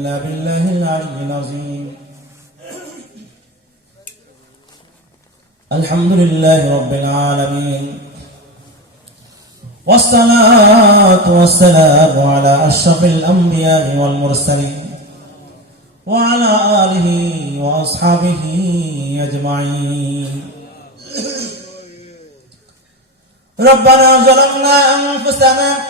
إلا بالله العلي العظيم. الحمد لله رب العالمين. والصلاة والسلام على أشرف الأنبياء والمرسلين وعلى آله وأصحابه أجمعين. ربنا ظلمنا أنفسنا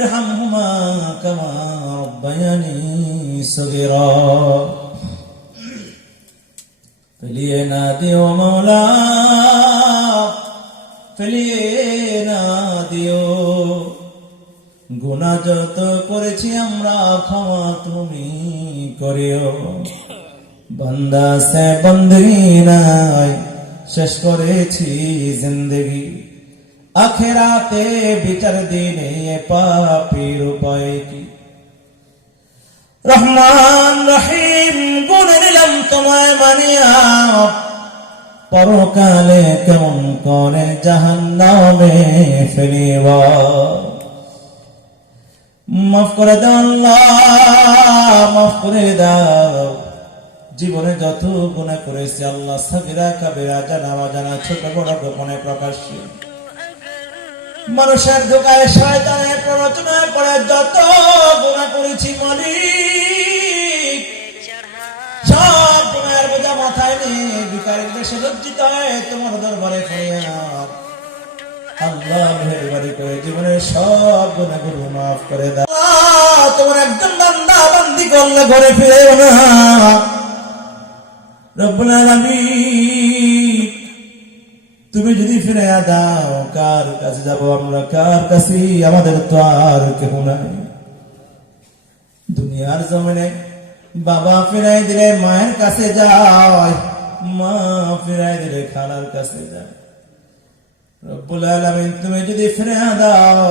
ارحمهما كما ربياني صغيرا ফেলিয়ে না দিও মৌলা ফেলিয়ে না দিও গুণা যত করেছি আমরা ক্ষমা তুমি করিও বান্দা সে বন্দগি নাই শেষ করেছি জিন্দগি আখেরাতে বিচার দিনে পাপির উপায় কি? রহমান রহিম, গুনে নিলাম তোমায় মানিয়া। পরকালে কেমন করে জাহান নামে ফেলিব? মাফ করে দাও মাফ করে দাও। জীবনে যত গুণা করেছি, আল্লাহ সাবিরা কাবিরা জানা জানা ছোট বড় গোপনে প্রকাশ্যে। মানুষের দোকায় শয়তানের প্ররোচনায় পড়ে যত গুণা করেছি মালিক, সব গুণের বোঝা মাথায় নিয়ে বিকারের দেশে লজ্জিত হয়ে তোমার দরবারে করে জীবনের সব গুণাগুলো মাফ করে তোমার একজন বান্দা বান্দি করলে ঘরে ফিরে না। রব্বুল আলামিন তুমি যদি ফিরে দাও, কার কাছে যাব আমরা? কার কাছে? আমাদের তো আর কেউ নাই। দুনিয়ার জমিনে বাবা ফিরাই দিলে মায়ের কাছে যায়, মা ফিরাই দিলে খালার কাছে যায়। তুমি যদি ফিরে দাও,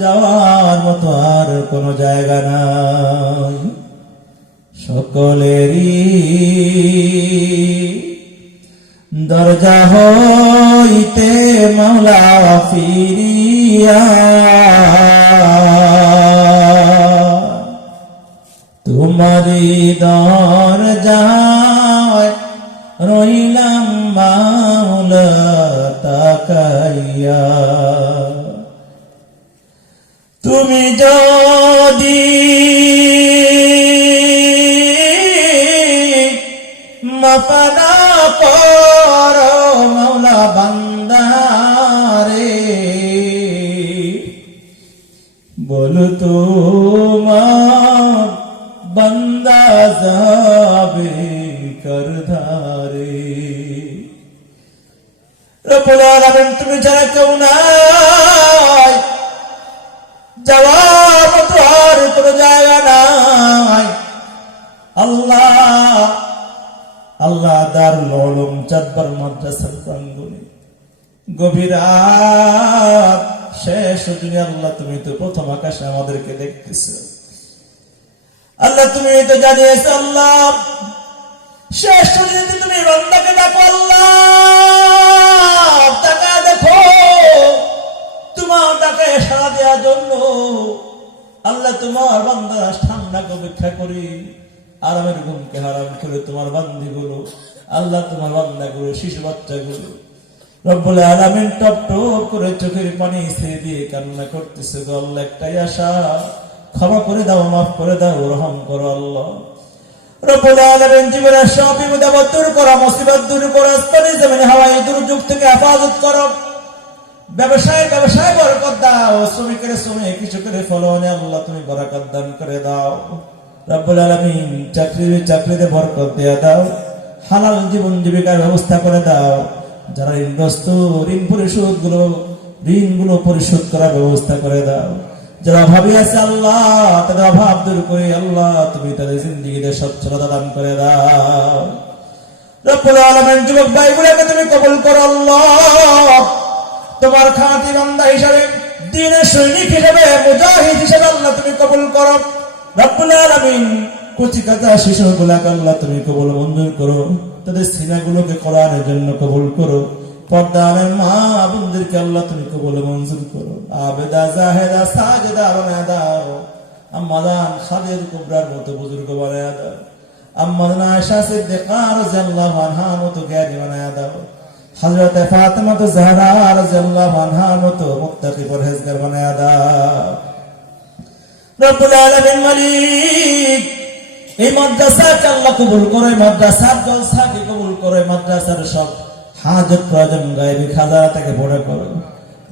যাওয়ার মতো আর কোনো জায়গা নাই। সকলেরই দরজা হইতে মাওলা ফিরিয়া। তোমারি দরজায় রইলাম মাওলা তাকাইয়া। তুমি যদি মাপানা পর যাবে করধারে তুমি যারা কেউ নাই যাওয়ার মতো আর কোনো জায়গা নাই। আল্লাহ আল্লাহ দার উলুম চাঁদবার মাদ্রাসার প্রাঙ্গণে। গভীর শেষ দিনে আল্লাহ, তুমি তো প্রথম আকাশে আমাদেরকে দেখতেছো। আল্লাহ, তুমি তো জানিয়েছ আল্লাহ। শেষ দিনে তুমি বান্দাকে ডাকো আল্লাহ। টাকা দেখো, তোমার ডাকে সাড়া দেওয়ার জন্য আল্লাহ তোমার বান্দা ঠান্ডাকে অপেক্ষা করি। আরামের ঘুমকে হারাম করে তোমার বান্দি গুলো আল্লাহ তোমার বান্দা গুলো শিশু বাচ্চা গুলো রব্বুল আলামিন টপ টপ করে চোখের পানি ছেড়ে দিয়ে কান্না করতেছে গো, আল্লাহ একটাই আশা। ক্ষমা করে দাও, মাফ করে দাও, রহম করো আল্লাহ। ব্যবসায় দাও কিছু করে তুমি করে চাকরিতে বরকত দেয়া দাও, হালাল জীবন জীবিকার ব্যবস্থা করে দাও। যারা ঋণগ্রস্ত, ঋণ পরিশোধগুলো ঋণগুলো পরিশোধ করার ব্যবস্থা করে দাও। যারা অভাবী আছে আল্লাহ, তাদের অভাব দূর করে আল্লাহ, তুমি তাদের জিন্দিগিতে সচ্ছলতা দান করে দাও। আলামিন, যুবক ভাইগুলোকে তুমি কবুল করো আল্লাহ। তোমার খাঁটি বান্দা হিসাবে, দিনের সৈনিক হিসাবে, মুজাহিদ হিসাবে আল্লাহ তুমি কবুল করো। রব্বুল আলামিন কচি কাঁচা শিশুগুলাকে আল্লাহ তুমি কবুল মঞ্জুর করো। তাদের সিনাগুলোকে কোরআনের জন্য কবুল করো। পর্দানের মা বোনদেরকে আল্লাহ তুমি কবুল মঞ্জুর করো। আবেদা, জাহেদা, সাজেদা বানায় দাও আম্মাদান খাদের কুবরার মতো বুজুর্গ বানায় দাও। আম্মাদান আয়েশা সিদ্দিকা রাদিয়াল্লাহু আনহার মতো জ্ঞানী বানায় দাও। হযরত ফাতেমা তো জাহরা রাদিয়াল্লাহু আনহার মতো মুত্তাকি পরহেজগার বানায় দাও। রব্বুল আলামিন মালিক, এই মাদ্রাসাকে আল্লাহ কবুল করে, মাদ্রাসার কবুল করে, মাদ্রাসার সব হাজত প্রয়োজন গায়েবী খাজা, তাকে বড় করো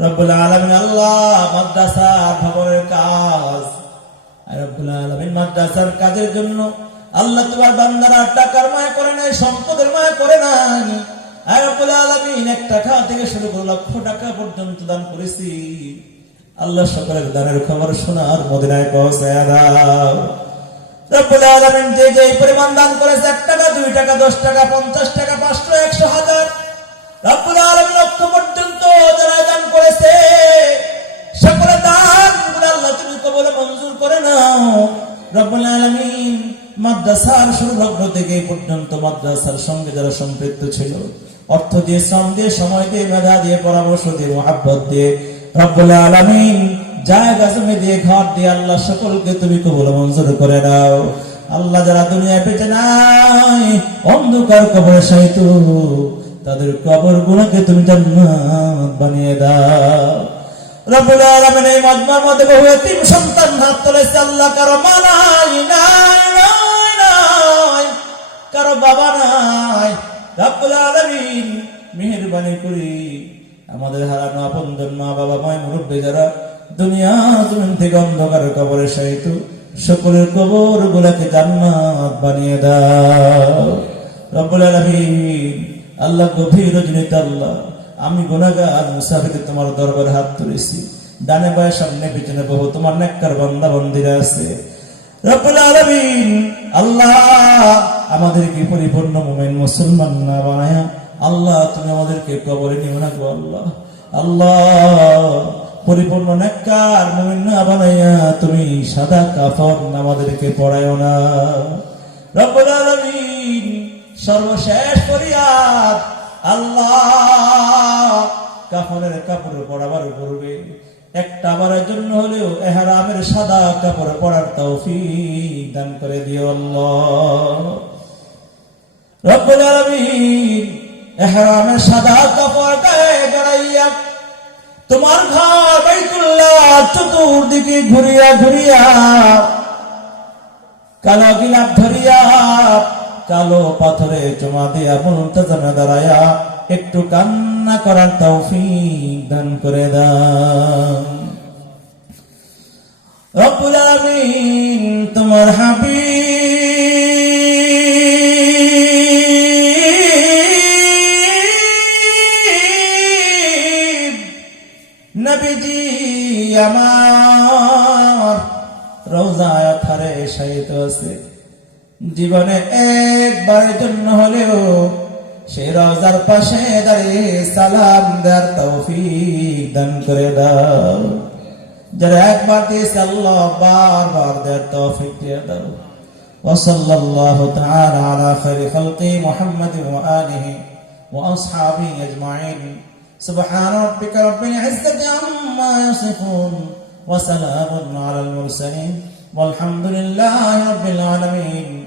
রব্বুল আলামিন আল্লাহ মাদ্রাসার ভবনের কাজ। রব্বুল আলামিন, মাদ্রাসার কাজের জন্য আল্লাহ তোমার বান্দারা টাকার মায়া করে নাই, সম্পদের মায়া করে নাই। রব্বুল আলামিন, এক টাকা থেকে শুরু করে লক্ষ টাকা পর্যন্ত দান করেছি। আল্লাহ সকলের দানের খবর শোনার মদিনায় পৌঁছায় দাও। রব্বুল আলামিন যে যে পরিমাণ দান করেছে, এক টাকা, দুই টাকা, দশ টাকা, পঞ্চাশ টাকা, পাঁচশো, একশো, হাজার। রব্বুল আল্লাহ তুমি কবল মঞ্জুর করে নাও। সকলকে তুমি কবুল মঞ্জুর করে দাও আল্লাহ যারা দুনিয়ায় পেটে নাই, অন্ধকার কবরে সাইতু তাদের কবর গুলোকে তুমি জান্নাত বানিয়ে দাও। সন্তান হাত কারও কারও বাবা নাই। রব্বুল আলামিন মেহেরবানি করি, আমাদের হারানো মা বাবা মায় মুরব্বী যারা দুনিয়া জমিন থেকে অন্ধকার কবরে সকলের কবর গুলাকে জান্নাত বানিয়ে দাও। রব্বুল আলামিন আল্লাহ গভীর আল্লাহ, আমি গুনাহগার মুসাফিরে তোমার দরবারে হাত তুলেছি। ডানে বায়ে সামনে পিছনে বহু, তোমার নেককার বান্দা বন্দিরা আছে। আমাদেরকে পরিপূর্ণ না বানায়া তুমি সাদা আমাদেরকে না। সর্বশেষ ফরিয়াদ। আল্লাহ কাফনের কাপড় পড়াবার পড়বে একটা বারের জন্য হলেও এহারামের সাদা কাপড় পরার তৌফিক দান করে দিও এহরামের সাদা কাপড় গায়ে জড়াইয়া তোমার ঘর বাইতুল্লাহ চতুর্দিকে ঘুরিয়া ঘুরিয়া কালো গিলাপ ধরিয়া কালো পাথরে জমা দিয়া মুলতাজামে দাঁড়ায়া, একটু কান্না করার তৌফিক দান করে দাও। রব্বুল তোমার হাবিব, নবীজি আমার রোজায় থারে শায়িত আছে। জীবনে একবারের জন্য হলেও সেই রোজার পাশে দাঁড়িয়ে সালাম দেওয়ার তৌফিক দান করে দাও যারা একবার দিয়েছে আল্লাহ বারবার দেওয়ার তৌফিক দিয়ে দাও وصلى الله تعالى على خير خلقه محمد وآله وأصحابه أجمعين سبحان ربك رب العزة عما يصفون وسلام على المرسلين والحمد لله رب العالمين